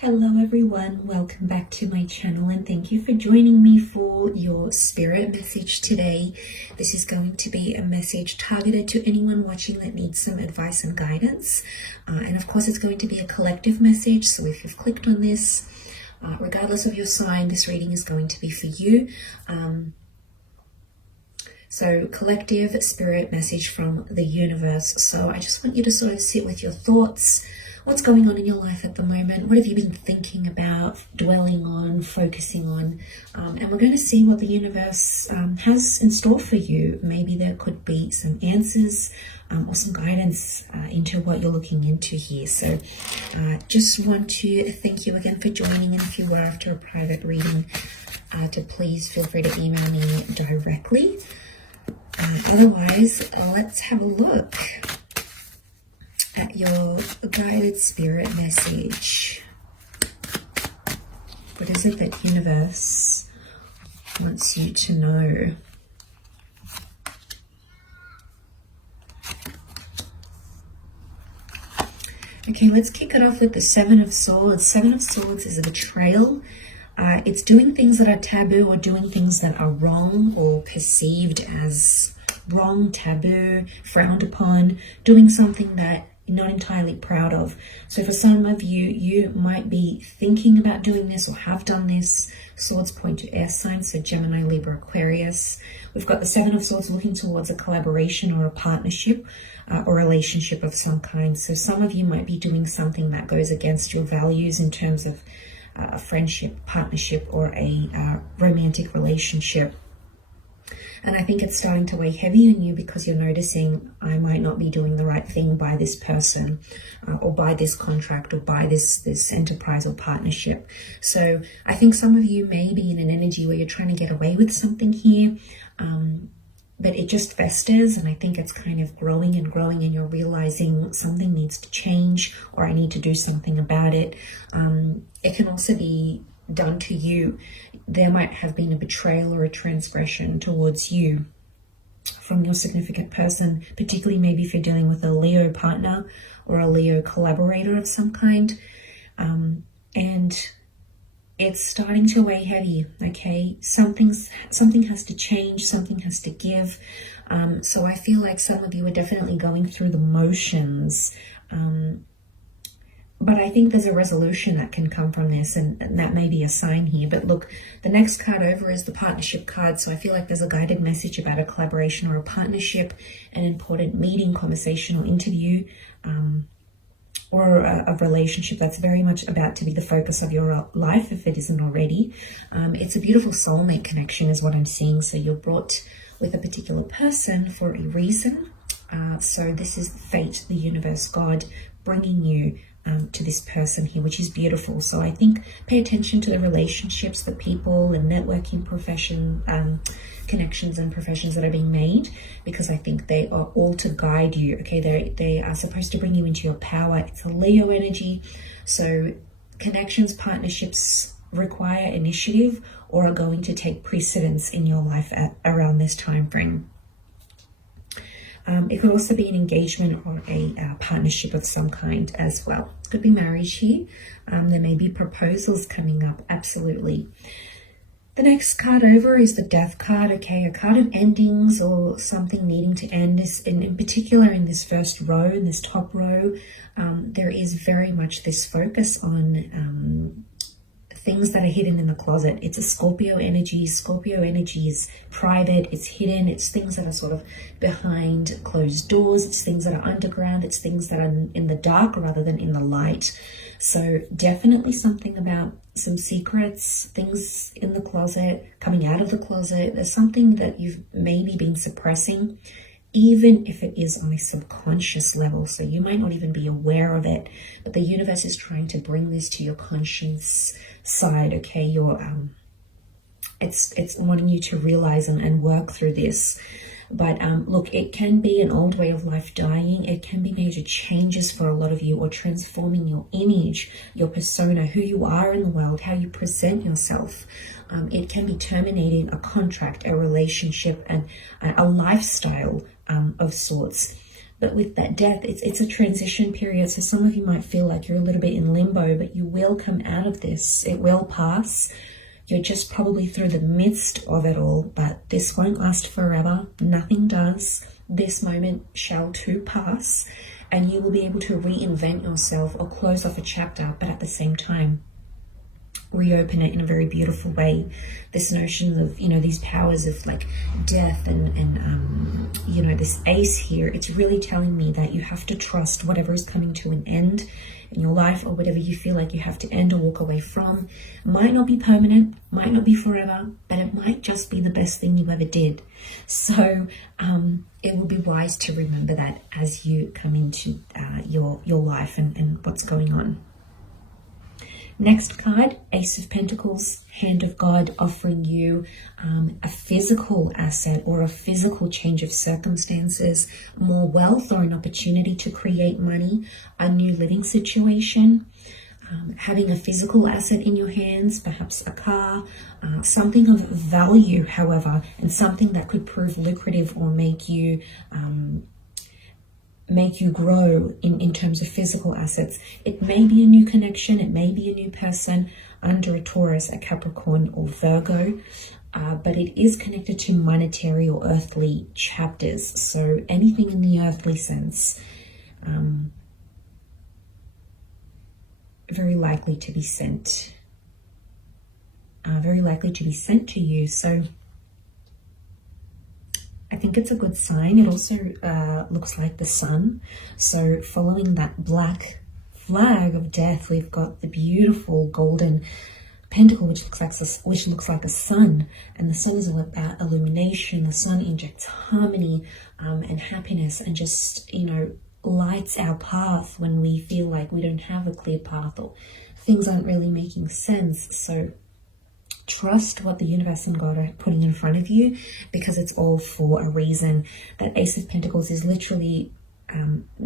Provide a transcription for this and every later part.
Hello everyone, welcome back to my channel and thank you for joining me for your spirit message today. This is going to be a message targeted to anyone watching that needs some advice and guidance. And of course it's going to be a collective message, so if you've clicked on this, regardless of your sign, this reading is going to be for you. So collective spirit message from the universe. So I just want you to sort of sit with your thoughts. What's going on in your life at the moment? What have you been thinking about, dwelling on, focusing on? And we're going to see what the universe has in store for you. Maybe there could be some answers or some guidance into what you're looking into here. So just want to thank you again for joining. And if you were after a private reading, to please feel free to email me directly. Otherwise, let's have a look at your guided spirit message. What is it that universe wants you to know? Okay, let's kick it off with the Seven of Swords. Seven of Swords is a betrayal. It's doing things that are taboo or doing things that are wrong or perceived as wrong, taboo, frowned upon, doing something that you're not entirely proud of. So for some of you, you might be thinking about doing this or have done this. Swords point to air signs, so Gemini, Libra, Aquarius. We've got the Seven of Swords looking towards a collaboration or a partnership or relationship of some kind. So some of you might be doing something that goes against your values in terms of a friendship, partnership, or a romantic relationship. And I think it's starting to weigh heavy on you because you're noticing, I might not be doing the right thing by this person or by this contract or by this enterprise or partnership. So I think some of you may be in an energy where you're trying to get away with something here, but it just festers, and I think it's kind of growing and growing, and you're realizing something needs to change or I need to do something about it. It can also be done to you. There might have been a betrayal or a transgression towards you from your significant person, particularly maybe if you're dealing with a Leo partner or a Leo collaborator of some kind. And it's starting to weigh heavy, okay? Something has to change, something has to give. So I feel like some of you are definitely going through the motions, but I think there's a resolution that can come from this, and that may be a sign here. But look, the next card over is the partnership card. So I feel like there's a guided message about a collaboration or a partnership, an important meeting, conversation, or interview, or a relationship that's very much about to be the focus of your life, if it isn't already. It's a beautiful soulmate connection is what I'm seeing. So you're brought with a particular person for a reason. So this is fate, the universe, God bringing you to this person here, which is beautiful. So I think pay attention to the relationships, the people and networking connections and professions that are being made, because I think they are all to guide you. Okay, they are supposed to bring you into your power. It's a Leo energy. So connections, partnerships require initiative or are going to take precedence in your life around this time frame. It could also be an engagement or a partnership of some kind as well. It could be marriage here. There may be proposals coming up, absolutely. The next card over is the Death card, okay, a card of endings or something needing to end. In particular, in this first row, in this top row, there is very much this focus on things that are hidden in the closet. It's a Scorpio energy. Scorpio energy is private, it's hidden, it's things that are sort of behind closed doors, it's things that are underground, it's things that are in the dark rather than in the light. So definitely something about some secrets, things in the closet, coming out of the closet. There's something that you've maybe been suppressing, even if it is on a subconscious level. So you might not even be aware of it, but the universe is trying to bring this to your conscious side, okay? It's wanting you to realize and work through this. But look, it can be an old way of life dying. It can be major changes for a lot of you, or transforming your image, your persona, who you are in the world, how you present yourself. It can be terminating a contract, a relationship, and a lifestyle of sorts. But with that death, it's a transition period. So some of you might feel like you're a little bit in limbo, but you will come out of this. It will pass. You're just probably through the midst of it all, but this won't last forever. Nothing does. This moment shall too pass, and you will be able to reinvent yourself or close off a chapter, but at the same time, reopen it in a very beautiful way. This notion of, you know, these powers of like death and you know, this ace here, it's really telling me that you have to trust whatever is coming to an end in your life, or whatever you feel like you have to end or walk away from. Might not be permanent, might not be forever, but it might just be the best thing you ever did. So it will be wise to remember that as you come into your life and what's going on. Next card, Ace of Pentacles, Hand of God, offering you a physical asset or a physical change of circumstances, more wealth or an opportunity to create money, a new living situation, having a physical asset in your hands, perhaps a car, something of value, however, and something that could prove lucrative or make you grow in terms of physical assets. It may be a new connection, it may be a new person under a Taurus, a Capricorn, or Virgo, but it is connected to monetary or earthly chapters. So anything in the earthly sense, very likely to be sent to you. So I think it's a good sign. It also looks like the sun. So following that black flag of death, we've got the beautiful golden pentacle, which looks like a sun. And the sun is all about illumination. The sun injects harmony and happiness, and just, you know, lights our path when we feel like we don't have a clear path or things aren't really making sense. So trust what the universe and God are putting in front of you, because it's all for a reason. That Ace of Pentacles is literally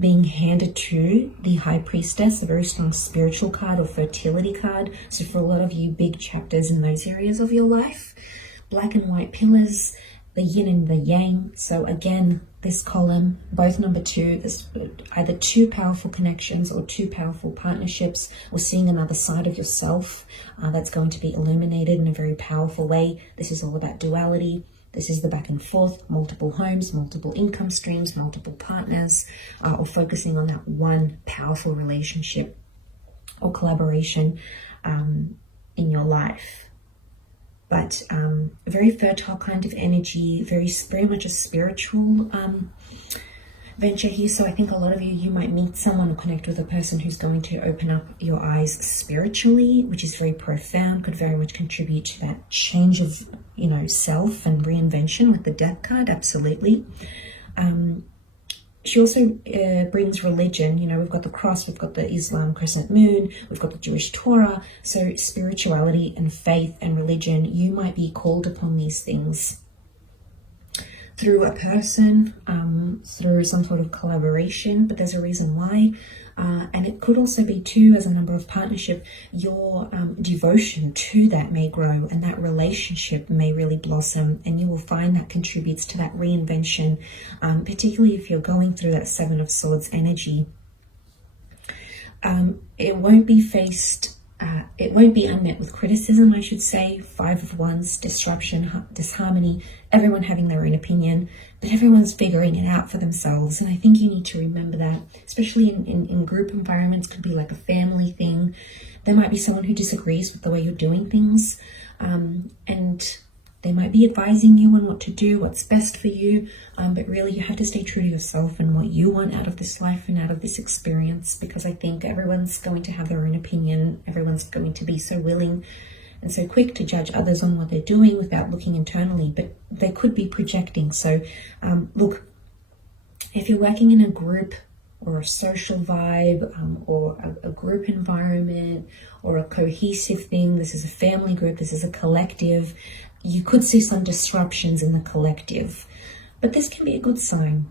being handed to the High Priestess, a very strong spiritual card or fertility card. So for a lot of you, big chapters in those areas of your life. Black and white pillars, the yin and the yang. So again, this column, both number 2, there's either 2 powerful connections or 2 powerful partnerships, or seeing another side of yourself that's going to be illuminated in a very powerful way. This is all about duality. This is the back and forth, multiple homes, multiple income streams, multiple partners, or focusing on that one powerful relationship or collaboration in your life. But a very fertile kind of energy, very much a spiritual venture here. So I think a lot of you might meet someone or connect with a person who's going to open up your eyes spiritually, which is very profound, could very much contribute to that change of, you know, self and reinvention with the Death card, absolutely. She also brings religion. You know, we've got the cross, we've got the Islam crescent moon, we've got the Jewish Torah. So spirituality and faith and religion, you might be called upon these things through a person, through some sort of collaboration, but there's a reason why. And it could also be too, as a number of partnership, your devotion to that may grow, and that relationship may really blossom, and you will find that contributes to that reinvention, particularly if you're going through that 7 of Swords energy. It won't be unmet with criticism, I should say. 5 of Wands, disruption, disharmony, everyone having their own opinion, but everyone's figuring it out for themselves. And I think you need to remember that, especially in group environments. Could be like a family thing. There might be someone who disagrees with the way you're doing things, and they might be advising you on what to do, what's best for you, but really you have to stay true to yourself and what you want out of this life and out of this experience, because I think everyone's going to have their own opinion. Everyone's going to be so willing and so quick to judge others on what they're doing without looking internally, but they could be projecting. So look, if you're working in a group or a social vibe, or a group environment or a cohesive thing, this is a family group, this is a collective, you could see some disruptions in the collective, but this can be a good sign.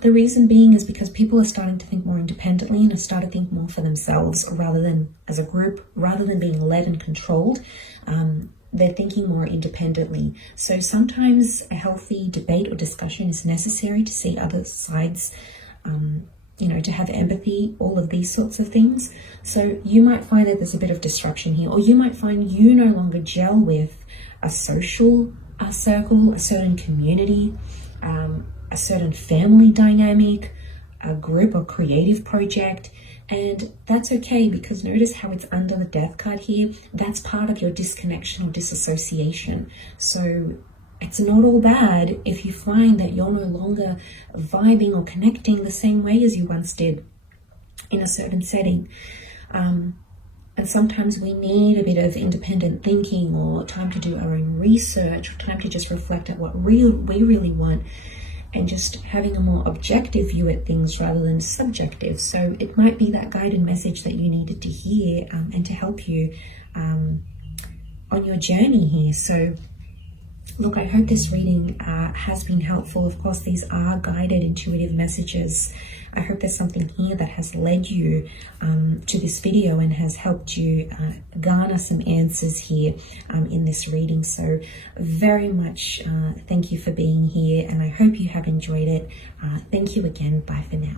The reason being is because people are starting to think more independently and have started to think more for themselves rather than as a group, rather than being led and controlled. They're thinking more independently. So sometimes a healthy debate or discussion is necessary to see other sides you know, to have empathy, all of these sorts of things. So you might find that there's a bit of disruption here, or you might find you no longer gel with a social circle, a certain community, a certain family dynamic, a group or creative project. And that's okay, because notice how it's under the death card here. That's part of your disconnection or disassociation. So it's not all bad if you find that you're no longer vibing or connecting the same way as you once did in a certain setting. And sometimes we need a bit of independent thinking, or time to do our own research, or time to just reflect at what we really want, and just having a more objective view at things rather than subjective. So it might be that guided message that you needed to hear, and to help you on your journey here. So look, I hope this reading has been helpful. Of course, these are guided intuitive messages. I hope there's something here that has led you to this video and has helped you garner some answers here in this reading. So very much thank you for being here, and I hope you have enjoyed it. Thank you again. Bye for now.